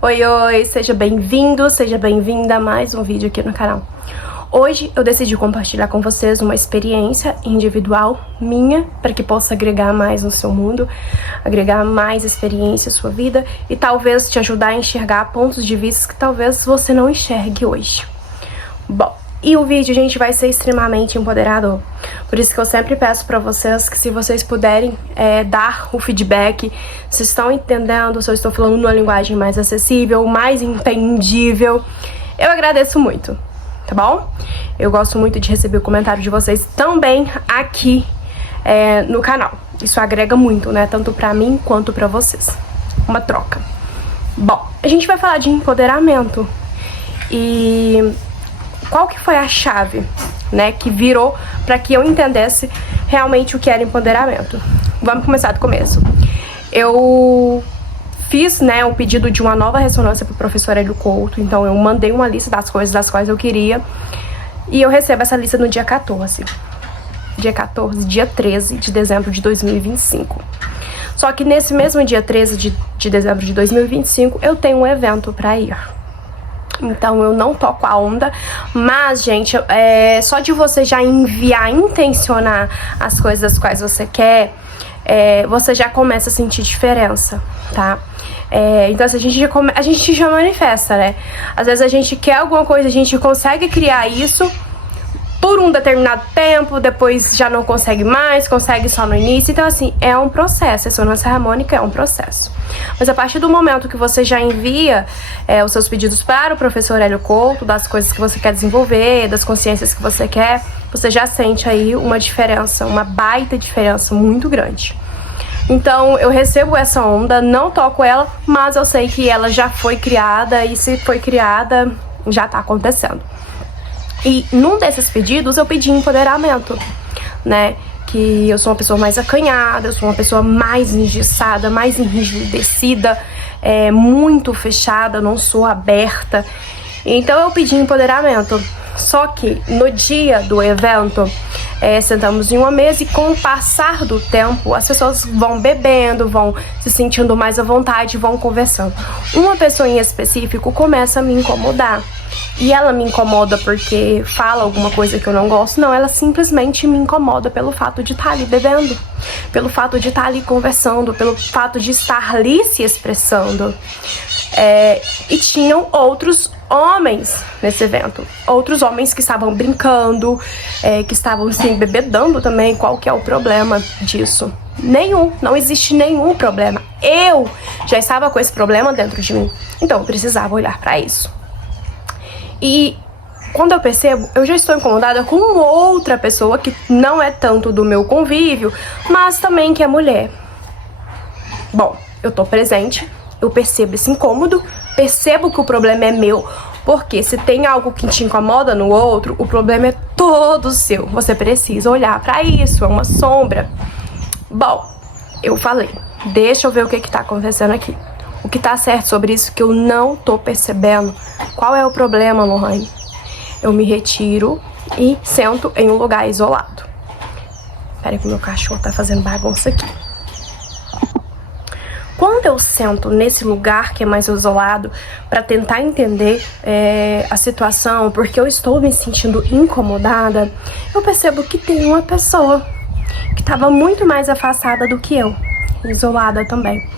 Oi, oi, seja bem-vindo, seja bem-vinda a mais um vídeo aqui no canal. Hoje eu decidi compartilhar com vocês uma experiência individual minha, para que possa agregar mais no seu mundo, agregar mais experiência à sua vida e talvez te ajudar a enxergar pontos de vista que talvez você não enxergue hoje. Bom, e o vídeo, gente, vai ser extremamente empoderador. Por isso que eu sempre peço pra vocês que se vocês puderem dar o feedback, se estão entendendo, se eu estou falando numa linguagem mais acessível, mais entendível, eu agradeço muito, tá bom? Eu gosto muito de receber o comentário de vocês também aqui no canal. Isso agrega muito, né? Tanto pra mim quanto pra vocês. Uma troca. Bom, a gente vai falar de empoderamento. E qual que foi a chave, né, que virou para que eu entendesse realmente o que era empoderamento? Vamos começar do começo. Eu fiz, né, o pedido de uma nova ressonância pro professor Hélio Couto, então eu mandei uma lista das coisas das quais eu queria e eu recebo essa lista no dia 14. Dia 13 de dezembro de 2025. Só que nesse mesmo dia 13 de dezembro de 2025 eu tenho um evento para ir. Então eu não toco a onda, mas, gente, só de você já enviar, intencionar as coisas das quais você quer, você já começa a sentir diferença, tá? Então assim, a gente já manifesta, né? Às vezes a gente quer alguma coisa, a gente consegue criar isso por um determinado tempo, depois já não consegue mais, consegue só no início. Então assim, é um processo, a ressonância harmônica é um processo. Mas a partir do momento que você já envia os seus pedidos para o professor Hélio Couto, das coisas que você quer desenvolver, das consciências que você quer, você já sente aí uma diferença, uma baita diferença muito grande. Então eu recebo essa onda, não toco ela, mas eu sei que ela já foi criada e se foi criada, já tá acontecendo. E num desses pedidos eu pedi empoderamento, né? Que eu sou uma pessoa mais acanhada, eu sou uma pessoa mais engessada, mais enrijecida, muito fechada, não sou aberta. Então eu pedi empoderamento. Só que no dia do evento, sentamos em uma mesa e com o passar do tempo, as pessoas vão bebendo, vão se sentindo mais à vontade, vão conversando. Uma pessoa em específico começa a me incomodar. E ela me incomoda porque fala alguma coisa que eu não gosto. Não, ela simplesmente me incomoda pelo fato de estar ali bebendo, pelo fato de estar ali conversando, pelo fato de estar ali se expressando. E tinham outros homens nesse evento, outros homens que estavam brincando, que estavam se embebedando também. Qual que é o problema disso? Nenhum, não existe nenhum problema. Eu já estava com esse problema dentro de mim, então eu precisava olhar para isso. E quando eu percebo, eu já estou incomodada com outra pessoa que não é tanto do meu convívio, mas também que é mulher. Bom, eu tô presente, eu percebo esse incômodo, percebo que o problema é meu, porque se tem algo que te incomoda no outro, o problema é todo seu. Você precisa olhar pra isso, é uma sombra. Bom, eu falei, deixa eu ver o que tá acontecendo aqui. O que tá certo sobre isso que eu não tô percebendo. Qual é o problema, Lohane? Eu me retiro e sento em um lugar isolado. Peraí que o meu cachorro tá fazendo bagunça aqui. Quando eu sento nesse lugar que é mais isolado para tentar entender a situação, porque eu estou me sentindo incomodada, eu percebo que tem uma pessoa que estava muito mais afastada do que eu, isolada também.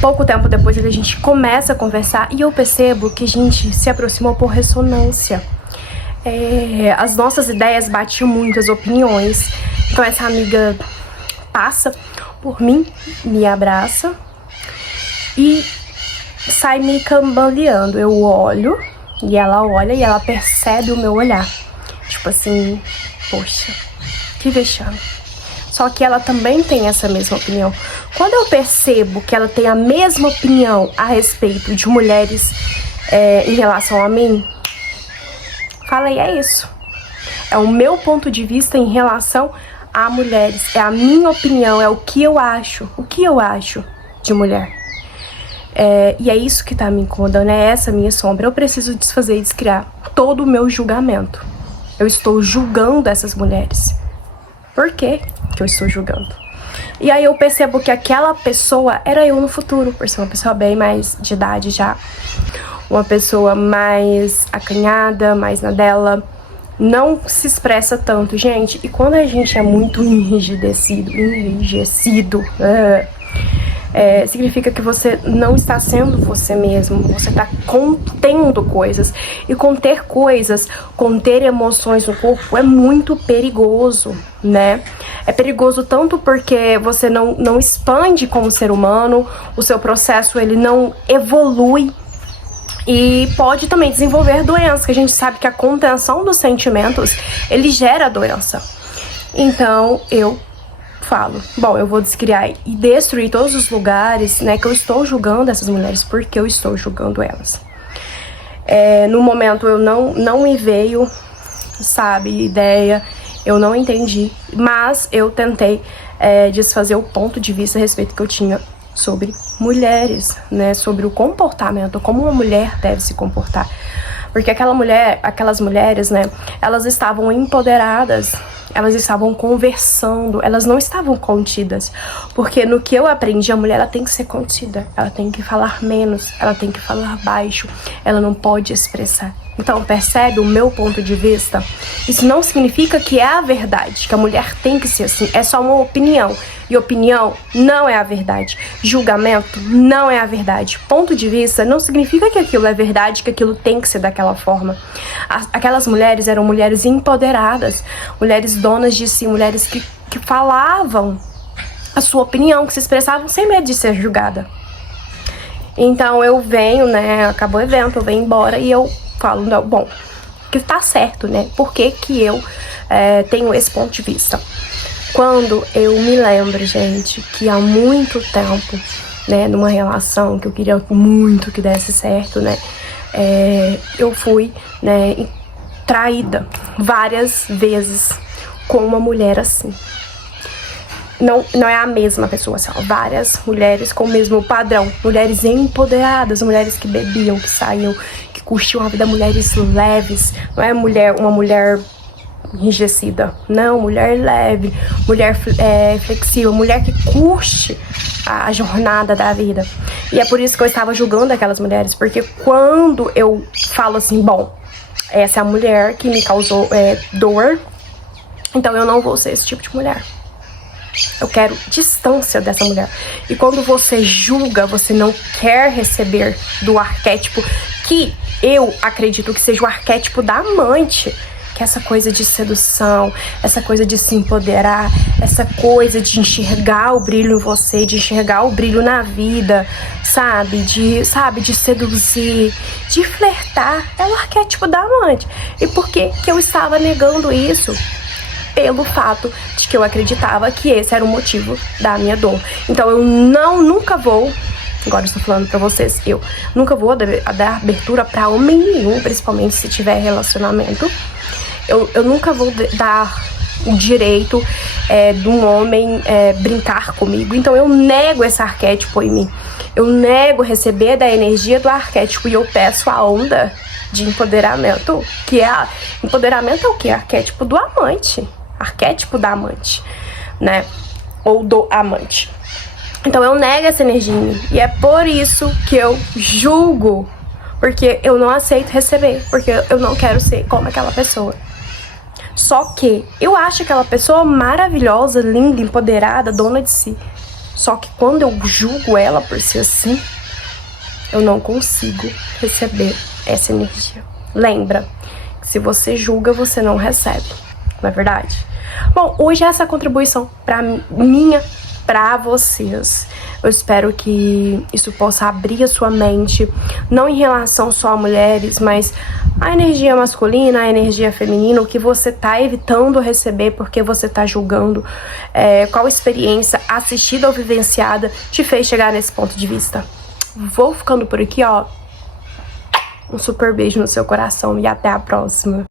Pouco tempo depois a gente começa a conversar e eu percebo que a gente se aproximou por ressonância. As nossas ideias batiam muito, as opiniões. Então essa amiga passa por mim, me abraça e sai me cambaleando. Eu olho e ela olha e ela percebe o meu olhar. Tipo assim, poxa, que vexame. Só que ela também tem essa mesma opinião. Quando eu percebo que ela tem a mesma opinião a respeito de mulheres em relação a mim, falei, é isso. É o meu ponto de vista em relação a mulheres. É a minha opinião, é o que eu acho. O que eu acho de mulher. E é isso que tá me incomodando, é essa minha sombra. Eu preciso desfazer e descriar todo o meu julgamento. Eu estou julgando essas mulheres. Por quê que eu estou julgando? E aí eu percebo que aquela pessoa era eu no futuro, por ser uma pessoa bem mais de idade já. Uma pessoa mais acanhada, mais na dela. Não se expressa tanto, gente. E quando a gente é muito enrijecido, significa que você não está sendo você mesmo. Você está contendo coisas. E conter coisas, conter emoções no corpo é muito perigoso, né? É perigoso tanto porque você não expande como ser humano, o seu processo ele não evolui. E pode também desenvolver doenças, que a gente sabe que a contenção dos sentimentos, ele gera doença. Então, eu falo, bom, eu vou descriar e destruir todos os lugares, né, que eu estou julgando essas mulheres, porque eu estou julgando elas. No momento, eu não me veio, sabe, ideia, eu não entendi, mas eu tentei desfazer o ponto de vista a respeito que eu tinha sobre mulheres, né, sobre o comportamento, como uma mulher deve se comportar. Porque aquelas mulheres, né, elas estavam empoderadas, elas estavam conversando, elas não estavam contidas. Porque no que eu aprendi, a mulher ela tem que ser contida, ela tem que falar menos, ela tem que falar baixo, ela não pode expressar. Então, percebe o meu ponto de vista? Isso não significa que é a verdade, que a mulher tem que ser assim, é só uma opinião. E opinião não é a verdade. Julgamento não é a verdade. Ponto de vista não significa que aquilo é verdade, que aquilo tem que ser daquela forma. Aquelas mulheres eram mulheres empoderadas, mulheres donas de si, mulheres que falavam a sua opinião, que se expressavam sem medo de ser julgada. Então eu venho, né, acabou o evento, eu venho embora e eu falo, não, bom, que tá certo, né? Por que que eu tenho esse ponto de vista? Quando eu me lembro, gente, que há muito tempo, né, numa relação que eu queria muito que desse certo, né, eu fui, né, traída várias vezes com uma mulher assim. Não é a mesma pessoa, são várias mulheres com o mesmo padrão. Mulheres empoderadas, mulheres que bebiam, que saíam, que curtiam a vida, mulheres leves. Não é uma mulher enrijecida, não, mulher leve, mulher flexível, mulher que curte a jornada da vida. E é por isso que eu estava julgando aquelas mulheres, porque quando eu falo assim, bom, essa é a mulher que me causou dor, então eu não vou ser esse tipo de mulher. Eu quero distância dessa mulher. E quando você julga, você não quer receber do arquétipo que eu acredito que seja o arquétipo da amante. Que é essa coisa de sedução, essa coisa de se empoderar, essa coisa de enxergar o brilho em você, de enxergar o brilho na vida, sabe? De seduzir, de flertar. É o arquétipo da amante. E por que que eu estava negando isso? Pelo fato de que eu acreditava que esse era o motivo da minha dor. Então eu nunca vou, agora eu estou falando pra vocês, eu nunca vou dar abertura pra homem nenhum, principalmente se tiver relacionamento. Eu nunca vou dar o direito de um homem brincar comigo. Então eu nego esse arquétipo em mim. Eu nego receber da energia do arquétipo e eu peço a onda de empoderamento, que empoderamento é o quê? Arquétipo do amante. Arquétipo da amante, né? Ou do amante. Então eu nego essa energia em mim. E é por isso que eu julgo. Porque eu não aceito receber. Porque eu não quero ser como aquela pessoa. Só que eu acho aquela pessoa maravilhosa, linda, empoderada, dona de si. Só que quando eu julgo ela por ser assim, eu não consigo receber essa energia. Lembra, se você julga, você não recebe. Não é verdade? Bom, hoje é essa contribuição pra vocês. Eu espero que isso possa abrir a sua mente, não em relação só a mulheres, mas a energia masculina, a energia feminina, o que você tá evitando receber porque você tá julgando, qual experiência assistida ou vivenciada te fez chegar nesse ponto de vista. Vou ficando por aqui, ó. Um super beijo no seu coração e até a próxima.